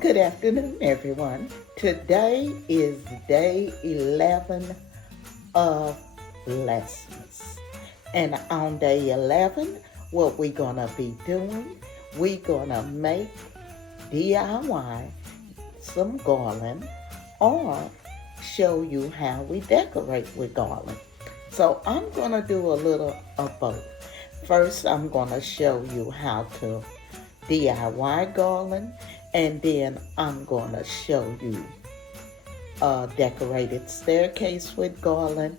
Good afternoon, everyone. Today is day 11 of Blessedmas. And on day 11, what we're going to be doing, we're going to make DIY some garland or show you how we decorate with garland. So I'm going to do a little of both. First, I'm going to show you how to DIY garland, and then I'm going to show you a decorated staircase with garland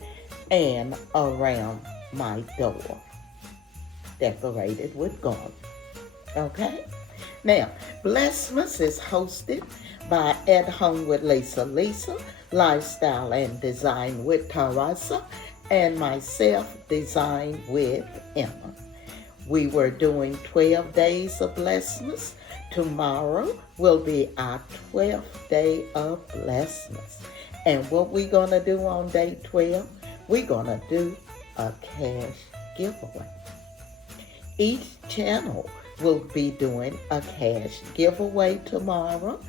and around my door decorated with garland. Okay? Now, Blessedmas is hosted by At Home with Lisa, Lifestyle and Design with Teresa, and myself, Design with Emma. We were doing 12 days of Blessedmas. Tomorrow will be our 12th day of Blessedmas. And what we're going to do on day 12, we're going to do a cash giveaway. Each channel will be doing a cash giveaway tomorrow.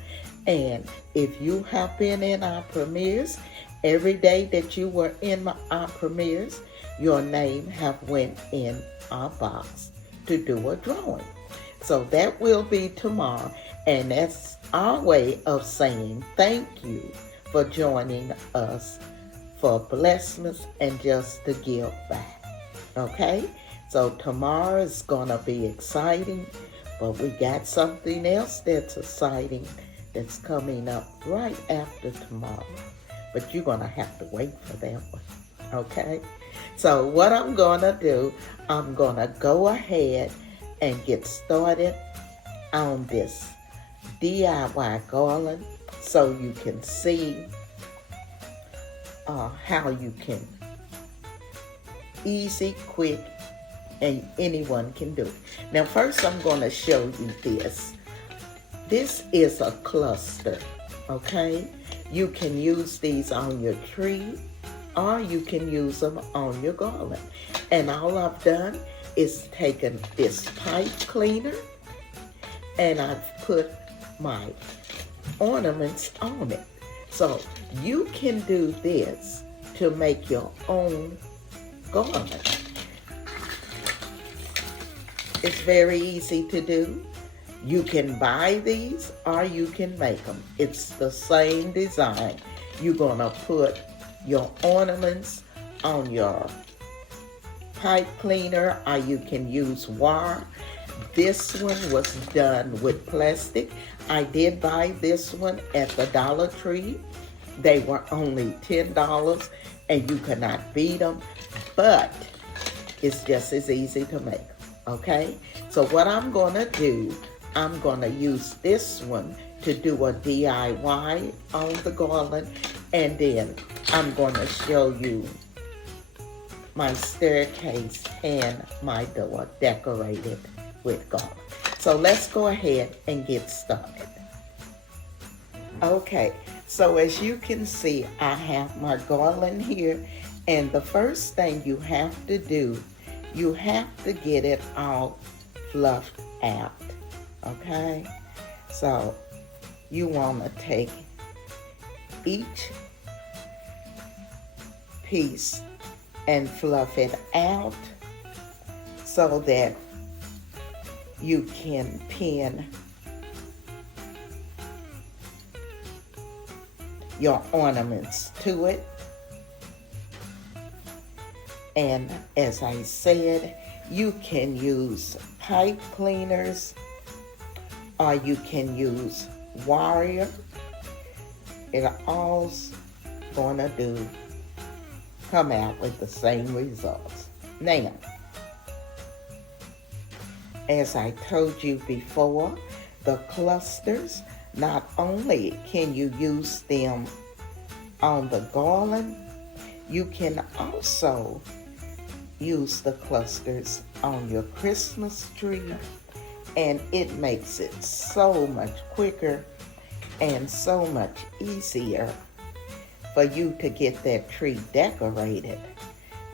And if you have been in our premieres, every day that you were in our premieres, your name have went in our box to do a drawing. So that will be tomorrow, and that's our way of saying thank you for joining us for Blessedmas and just to give back. Okay? So tomorrow is going to be exciting, but we got something else that's exciting that's coming up right after tomorrow. But you're going to have to wait for that one. Okay? So what I'm going to do, I'm going to go ahead and get started on this DIY garland so you can see how you can easy, quick, and anyone can do it. Now first I'm going to show you this. This is a cluster, okay? You can use these on your tree or you can use them on your garland. And all I've done is taken this pipe cleaner and I've put my ornaments on it. So you can do this to make your own garland. It's very easy to do. You can buy these or you can make them. It's the same design. You're gonna put your ornaments on your pipe cleaner, or you can use wire. This one was done with plastic. I did buy this one at the Dollar Tree. They were only $10 and you cannot beat them, but it's just as easy to make, okay? So what I'm gonna do, I'm gonna use this one to do a DIY on the garland, and then I'm gonna show you my staircase and my door decorated with garland. So let's go ahead and get started. Okay, so as you can see, I have my garland here, and the first thing you have to do, you have to get it all fluffed out, okay? So you want to take each piece and fluff it out so that you can pin your ornaments to it. And as I said, you can use pipe cleaners or you can use wire. It all's gonna come out with the same results. Now, as I told you before, the clusters, not only can you use them on the garland, you can also use the clusters on your Christmas tree, and it makes it so much quicker and so much easier for you to get that tree decorated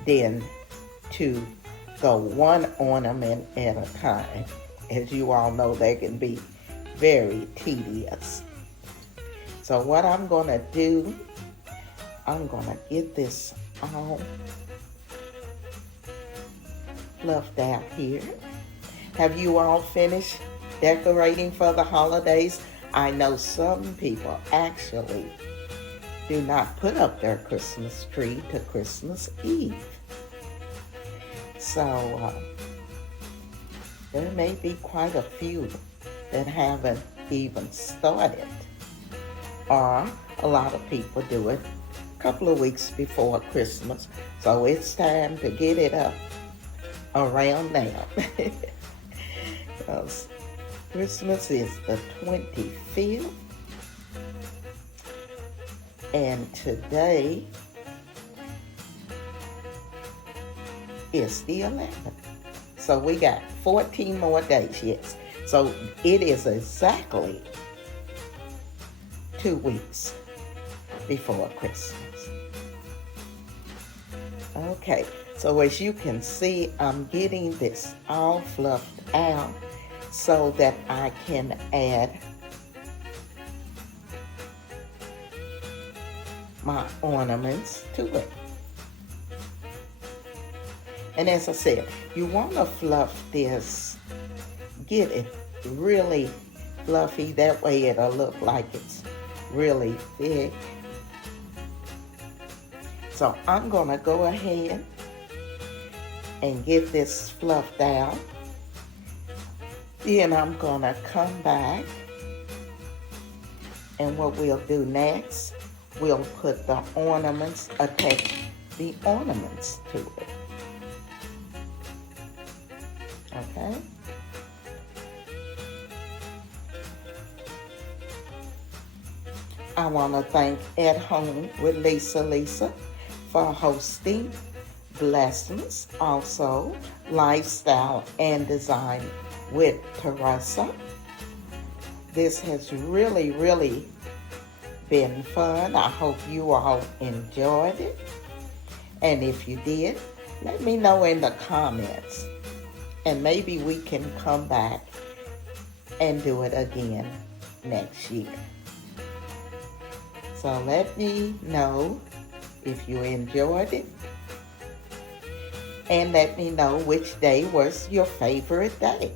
than to go one ornament at a time. As you all know, they can be very tedious. So what I'm gonna do, I'm gonna get this all fluffed out here. Have you all finished decorating for the holidays? I know some people actually do not put up their Christmas tree to Christmas Eve. So there may be quite a few that haven't even started. Or a lot of people do it a couple of weeks before Christmas. So it's time to get it up around now. Because Christmas is the 25th. And today is the 11th. So we got 14 more days, yes. So it is exactly 2 weeks before Christmas. Okay, so as you can see, I'm getting this all fluffed out so that I can add my ornaments to it. And as I said, you want to fluff this, get it really fluffy, that way it'll look like it's really thick. So I'm gonna go ahead and get this fluffed out. Then I'm gonna come back, and what we'll do next, we'll put the ornaments, attach the ornaments to it. Okay? I want to thank At Home with Lisa for hosting Blessedmas, also Lifestyle and Design with Teresa. This has really been fun. I hope you all enjoyed it. And if you did, let me know in the comments. And maybe we can come back and do it again next year. So let me know if you enjoyed it. And let me know which day was your favorite day.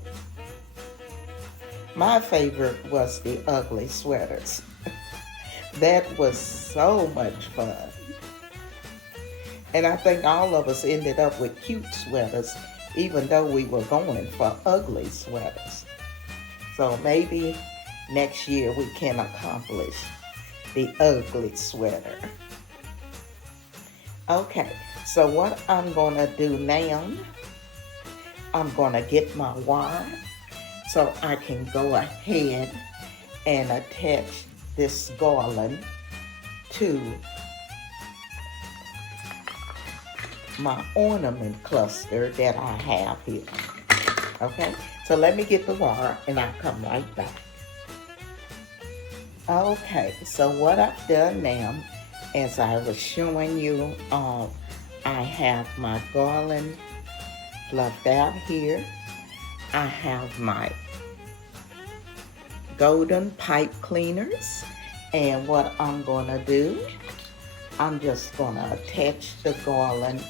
My favorite was the ugly sweaters. That was so much fun. And I think all of us ended up with cute sweaters, even though we were going for ugly sweaters. So maybe next year we can accomplish the ugly sweater. Okay, so what I'm gonna do now, I'm gonna get my wire so I can go ahead and attach this garland to my ornament cluster that I have here. Okay, so let me get the wire and I'll come right back. Okay, so what I've done now, as I was showing you, I have my garland fluffed out here. I have my golden pipe cleaners, and what I'm gonna do, I'm just gonna attach the garland,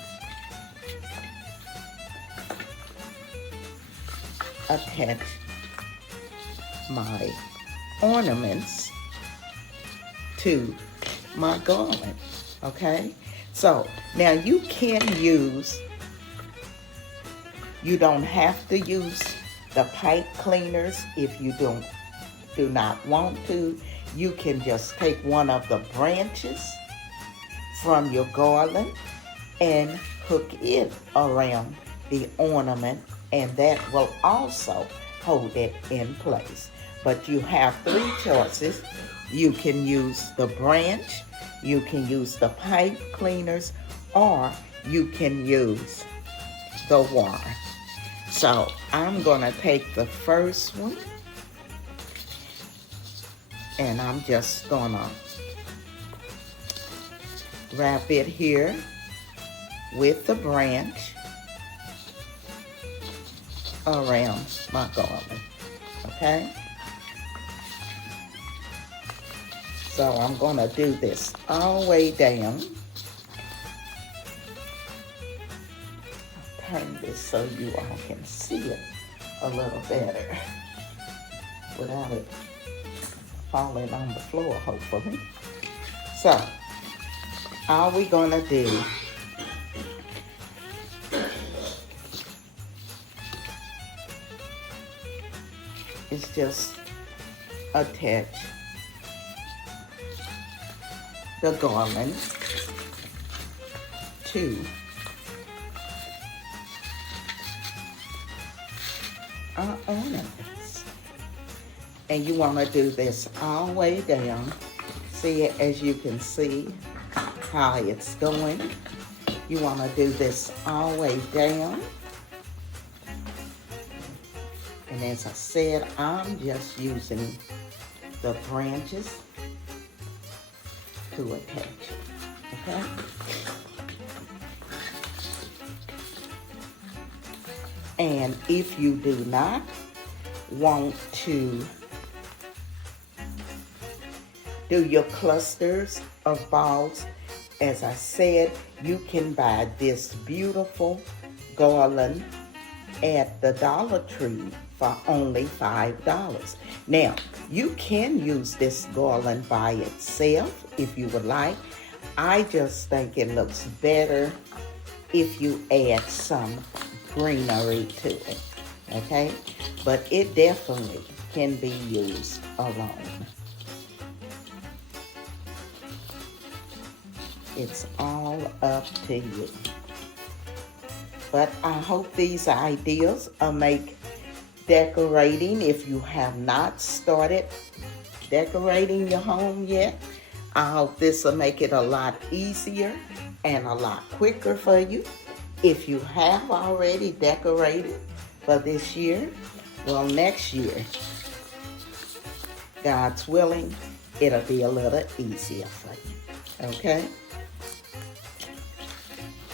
attach my ornaments to my garland. Okay, so now you can use, you don't have to use the pipe cleaners if you do not want to. You can just take one of the branches from your garland and hook it around the ornament, and that will also hold it in place. But you have 3 choices. You can use the branch, you can use the pipe cleaners, or you can use the wire. So I'm gonna take the first one, and I'm just gonna wrap it here with the branch around my garland, okay? So I'm going to do this all the way down. Turn this so you all can see it a little better without it falling on the floor, hopefully. So, all we're going to do is just attach the garland to our ornaments. And you want to do this all the way down. See it, as you can see how it's going. You want to do this all the way down. And as I said, I'm just using the branches to attach it, okay? And if you do not want to do your clusters of balls, as I said, you can buy this beautiful garland at the Dollar Tree for only $5. Now, you can use this garland by itself if you would like. I just think it looks better if you add some greenery to it, okay? But it definitely can be used alone. It's all up to you. But I hope these ideas will make decorating, if you have not started decorating your home yet, I hope this will make it a lot easier and a lot quicker for you. If you have already decorated for this year, well, next year, God's willing, it'll be a little easier for you, okay?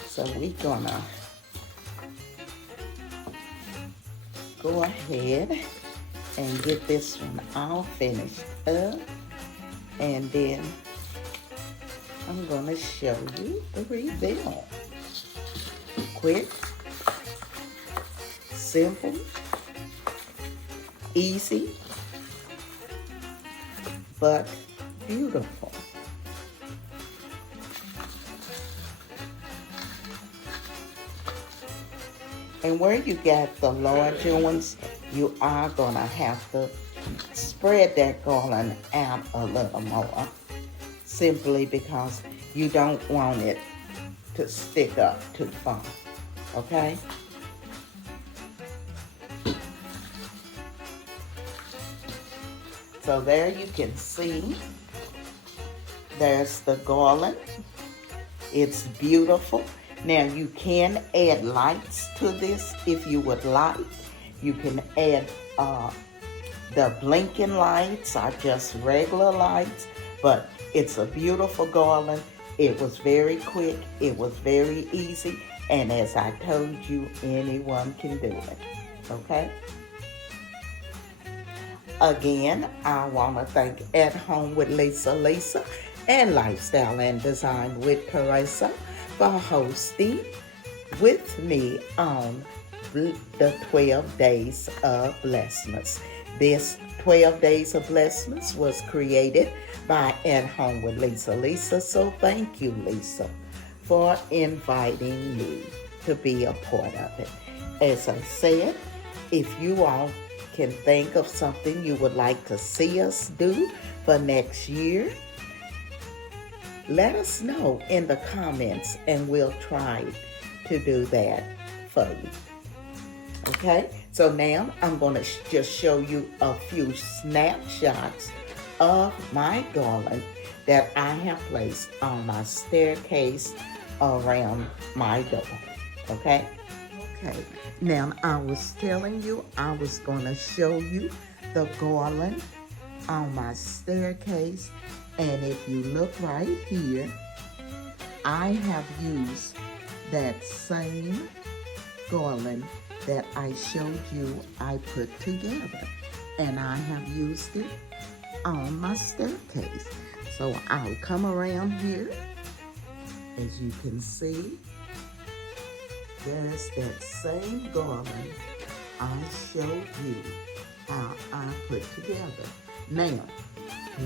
So we're gonna go ahead and get this one all finished up, and then I'm gonna show you the reveal. Quick, simple, easy, but beautiful. And where you got the larger ones, you are gonna have to spread that garland out a little more, simply because you don't want it to stick up too far, okay? So there you can see, there's the garland. It's beautiful. Now you can add lights to this if you would like. You can add the blinking lights or just regular lights, but it's a beautiful garland. It was very quick, it was very easy, and as I told you, anyone can do it, okay? Again, I want to thank At Home with Lisa and Lifestyle and Design with Teresa for hosting with me on the 12 Days of Blessedmas. This 12 Days of Blessedmas was created by At Home with Lisa. So thank you, Lisa, for inviting me to be a part of it. As I said, if you all can think of something you would like to see us do for next year, let us know in the comments and we'll try to do that for you. Okay, so now I'm going to just show you a few snapshots of my garland that I have placed on my staircase around my door. Okay, now I was telling you I was going to show you the garland on my staircase. And if you look right here, I have used that same garland that I showed you I put together. And I have used it on my staircase. So I'll come around here. As you can see, there's that same garland I showed you how I put together. Now,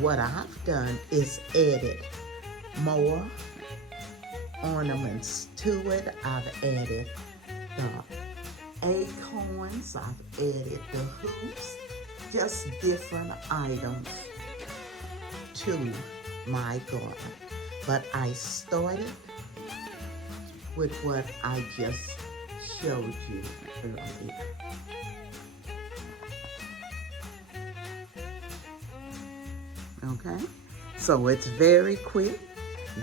what I've done is added more ornaments to it. I've added the acorns, I've added the hoops, just different items to my garland. But I started with what I just showed you earlier. Okay, so it's very quick,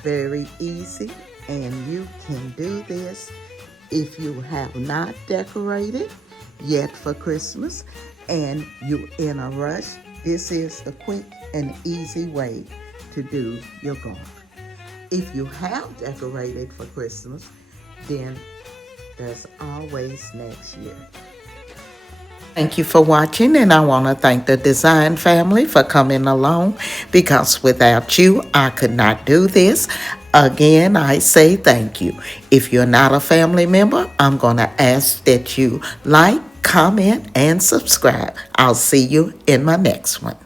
very easy, and you can do this if you have not decorated yet for Christmas and you're in a rush. This is a quick and easy way to do your garland. If you have decorated for Christmas, then there's always next year. Thank you for watching, and I want to thank the design family for coming along, because without you, I could not do this. Again, I say thank you. If you're not a family member, I'm going to ask that you like, comment, and subscribe. I'll see you in my next one.